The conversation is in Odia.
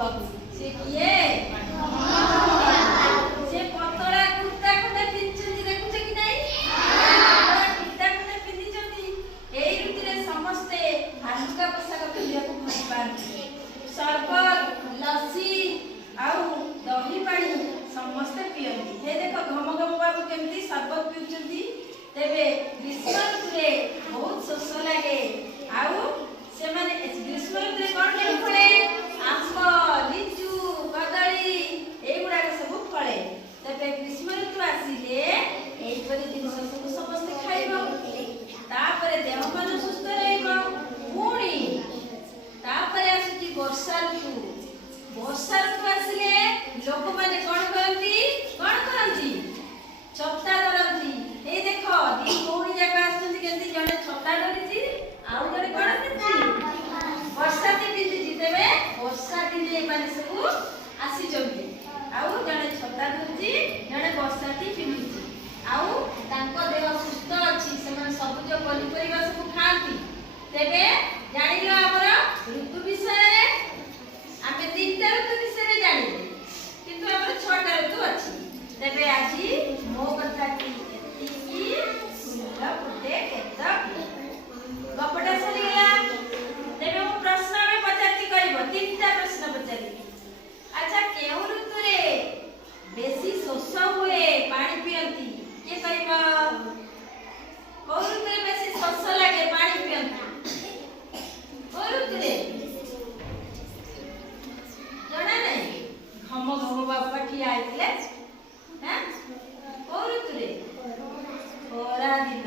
ବାବୁ ସେ କିଏ? ସେ ପତଳା କୁର୍ତ୍ତା ଖଣ୍ଡେ ପିନ୍ଧିଛନ୍ତି, ଦେଖୁଛ କି ନାଇଁ? ପତଳା କୁର୍ତ୍ତା ଖଣ୍ଡେ ପିନ୍ଧିଛନ୍ତି। ଏଇ ଋତୁରେ ସମସ୍ତେ ହାଲୁକା ପୋଷାକ ପିନ୍ଧିବାକୁ ଭଲ ପାଆନ୍ତି। ସରବତ, ଲସି ଆଉ ଦହି ପାଣି ସମସ୍ତେ ପିଅନ୍ତି। ହେ ଦେଖ ଘମ ଘମ ବାବୁ କେମିତି ସରବତ ପିଉଛନ୍ତି। ତେବେ ଗ୍ରୀଷ୍ମ ଋତୁରେ ବହୁତ ଶୋଷ ଲାଗେ। ଆଉ ସେମାନେ ଗ୍ରୀଷ୍ମ ଋତୁରେ କଣ କେମିତି ଫଳେ? ଆମ୍ବ, ଲିଚୁ, କଦଳୀ ଏଇଗୁଡାକ ସବୁ ଫଳେ। ତେବେ ଗ୍ରୀଷ୍ମ ଋତୁ ଆସିଲେ ଏଇପରି ଜିନିଷ ସବୁ ସମସ୍ତେ ଖାଇବ। ତାପରେ ଦେହ ମନ ସୁସ୍ଥ ରହିବ। ପୁଣି ତାପରେ ଆସୁଛି ବର୍ଷା ଋତୁ। ବର୍ଷା ଋତୁ ଆସିଲେ ଲୋକମାନେ କଣ କରନ୍ତି? ଛତା ଧରନ୍ତି। ଏଇ ଦେଖ ଦି ଭଉଣୀ ଯାକ ଆସୁଛନ୍ତି କେମିତି, ଜଣେ ଛତା ଧରିଛି ଆଉ ଜଣେ କଣ ପିନ୍ଧିଛି? ବର୍ଷାତି ପିନ୍ଧିଛି। ତେବେ ବର୍ଷା ଦିନେ ଏମାନେ ସବୁ ଆସିଛନ୍ତି। ଆଉ ଜଣେ ଛତା ଧରିଛି, ଜଣେ ବର୍ଷାତି ପିନ୍ଧିଛି। ଆଉ ତାଙ୍କ ଦେହ ସୁସ୍ଥ ଅଛି। ସେମାନେ ସବୁଜ ପନିପରିବା ସବୁ ଖାଆନ୍ତି। ତେବେ ଜାଣିଲ ଆମର ଋତୁ ବିଷୟରେ। ଆମେ 3ଟା ଋତୁ ବିଷୟରେ ଜାଣିଲେ, କିନ୍ତୁ ଆମର 6ଟା ଋତୁ ଅଛି। ତେବେ ଆଜି ମୋ କଥାଟି ଏତିକି। ଶୁଣିଲ ଗୋଟେ କେତ ଗପଟା ସରିଗଲା। ତେବେ ମୁଁ ପ୍ରଶ୍ନ ଆମେ ପଚାରିଛି, କହିବ। 3ଟା ପ୍ରଶ୍ନ ପଚାରିବି। ଆଚ୍ଛା, କେଉଁ ଋତୁରେ ବେଶୀ ଶୋଷ ହୁଏ, ପାଣି ପିଅନ୍ତି? କିଏ କହିବ? କୋଉ ଋତୁରେ ବେଶୀ ଶୋଷ ଲାଗେ, ପାଣି ପିଅନ୍ତି? କୋଉ ଋତୁରେ? ଜଣା ନାହିଁ। ଘମ ଘମ ବାପା ଠିଆ ହେଇଥିଲେ। କୋଉ ଋତୁରେ? ଖରା ଦିନ।